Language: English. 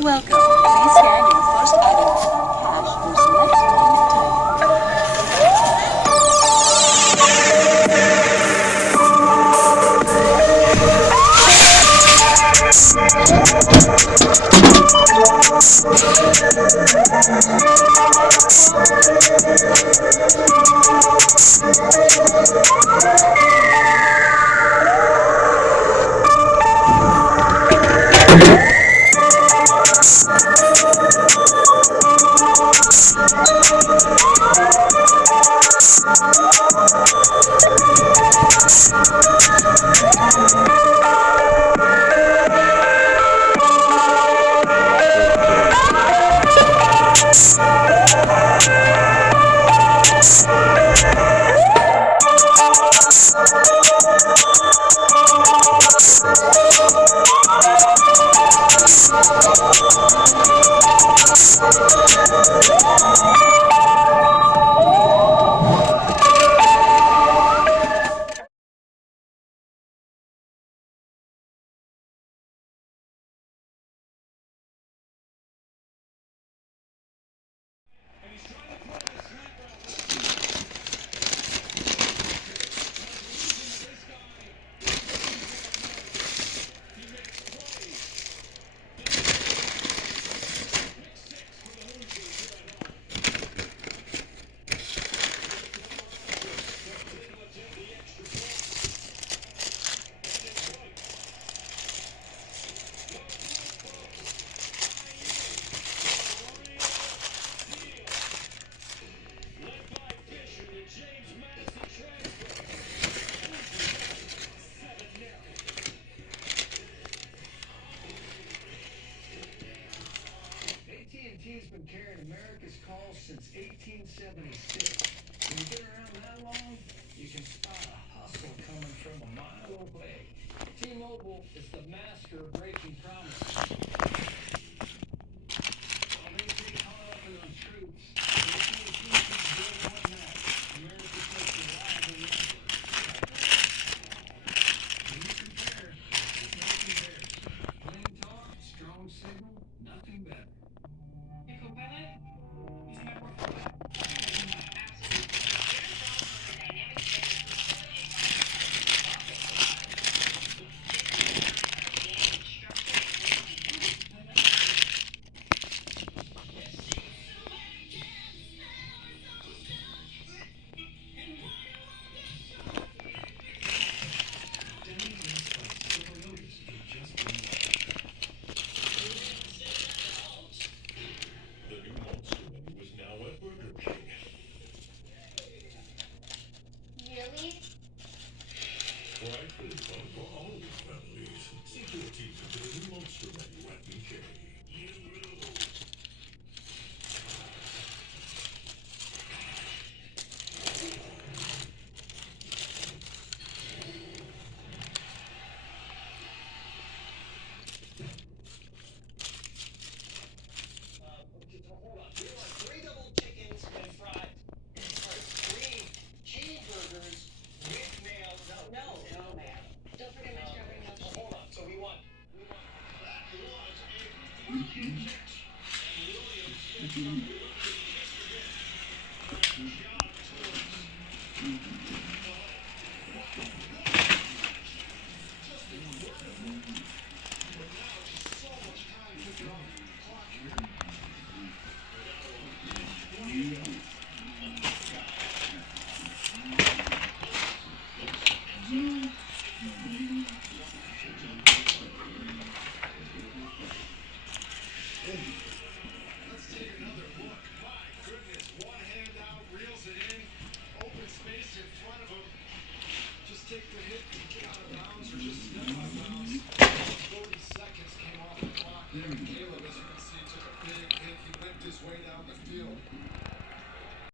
Welcome. Please scan your first item, cash, or select payment type. AT&T's been carrying America's calls since 1876. When you've been around that long, you can spot a hustle coming from a mile away. T-Mobile is the master of breaking promises. While they stay caught up in untruths, AT&T keeps doing what matters. America's most reliable network. When you compare, there's no comparison. Plain talk, strong signal, nothing better. The new Monster menu is now at Burger King. Really? Fried food fun for all families. Sink your teeth into the new Monster menu at BK. You will. Hold on. We want 3 double chickens and fries. Sorry, 3 cheeseburgers with mayo. No mayo. Don't forget my strawberry milkshake. Hold on. So we want. That was a weekend mix. And Williams